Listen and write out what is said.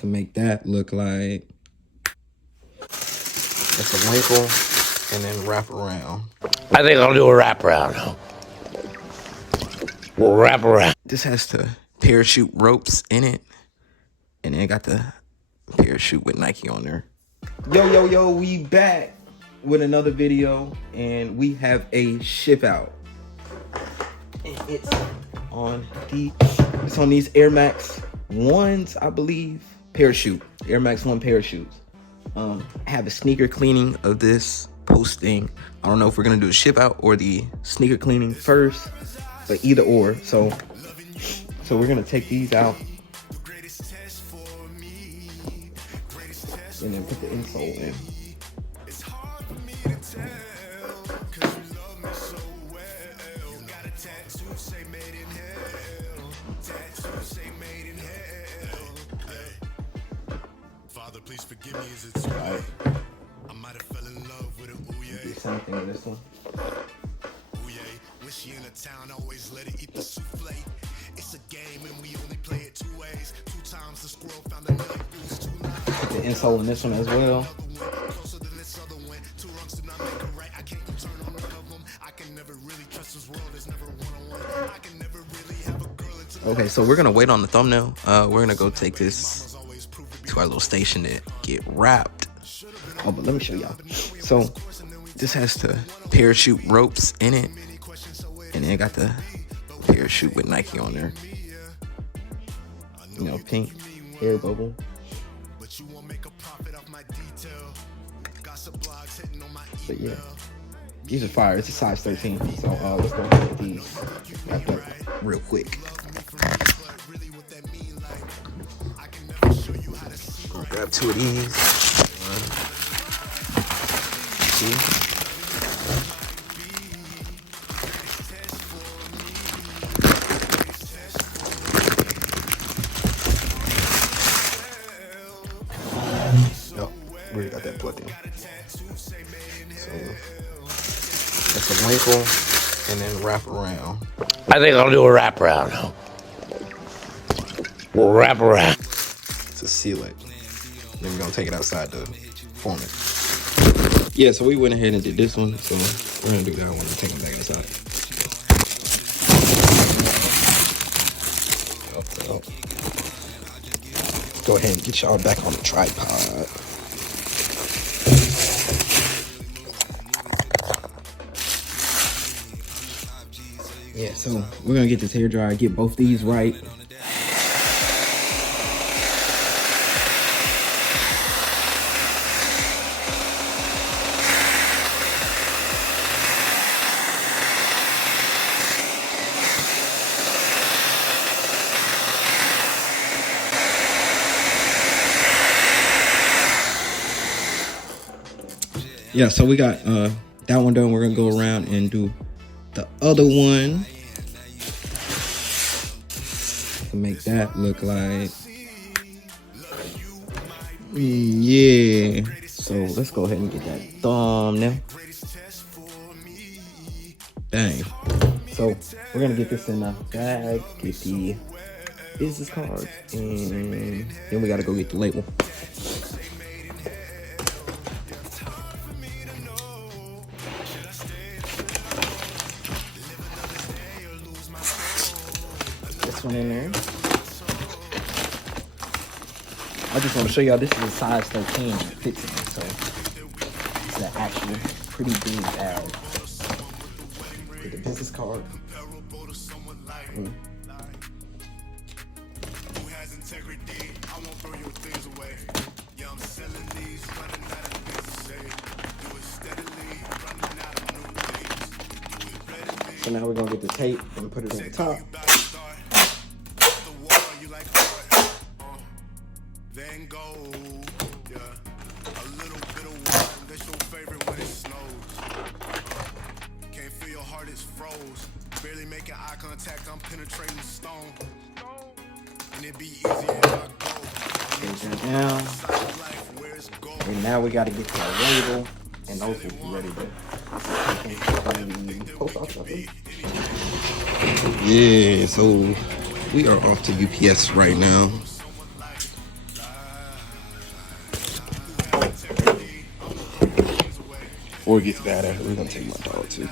to make that look like it's a wrinkle and then wrap around. I think I'll do a wrap around. We'll wrap around. This has the parachute ropes in it, and then got the parachute with Nike on there. Yo, we back with another video, and we have a ship out. And it's on these Air Max 1s, I believe. Parachute. Air Max 1 parachutes. I have a sneaker cleaning of this posting. I don't know if we're gonna do a ship out or the sneaker cleaning first, but either or. So we're gonna take these out and then put the insole in. Father, please forgive me. Is it too late? I might have fell in love with an ooh yeah. Do the same thing with this one. Ooh yeah. When she in a town, always let it eat the souffle. It's a game and we only play it 2 ways. 2 times the squirrel found a nut. Put the insole in this one as well. Closer than this other one. 2 wrongs do not make a right. I can't turn on none of them. I can never really trust this world. There's never one-on-one. I can never really have a girl until. Okay, so we're gonna wait on the thumbnail. We're gonna go take this to our little station to get wrapped. Oh, but let me show y'all. So this has the parachute ropes in it, and then got the parachute with Nike on there. You know, pink air bubble. But yeah, these are fire. It's a size 13. So let's go get these wrapped up real quick. Grab 2 of these. 2. Nope, we already got that plugged in. So that's a wrinkle and then wrap around. I think I'll do a wrap around. We'll wrap around. To seal it. Then we're gonna take it outside to form it. Yeah, so we went ahead and did this one, so we're gonna do that one and take it back outside. Go ahead and get y'all back on the tripod. Yeah, so we're gonna get this hair dryer, get both these right. Yeah, so we got that one done. We're gonna go around and do the other one to make that look like yeah. So let's go ahead and get that thumbnail. Dang. So we're gonna get this in the bag, get the business cards, and then we gotta go get the label. One in there. I just want to show y'all this is a size 13 and it fits in, so it's an actual pretty big bag. Get the business card. So now we're gonna get the tape and put it on the top. Then go, yeah. A little bit of water, that's your favorite when it snows. Can't feel your heart is froze. Barely making eye contact, I'm penetrating the stone. And it be easier if I go. Down. And now we gotta get to our label, and those will be ready to post off. Yeah, so we are off to UPS right now. or it gets bad at it, we're gonna take my dog too.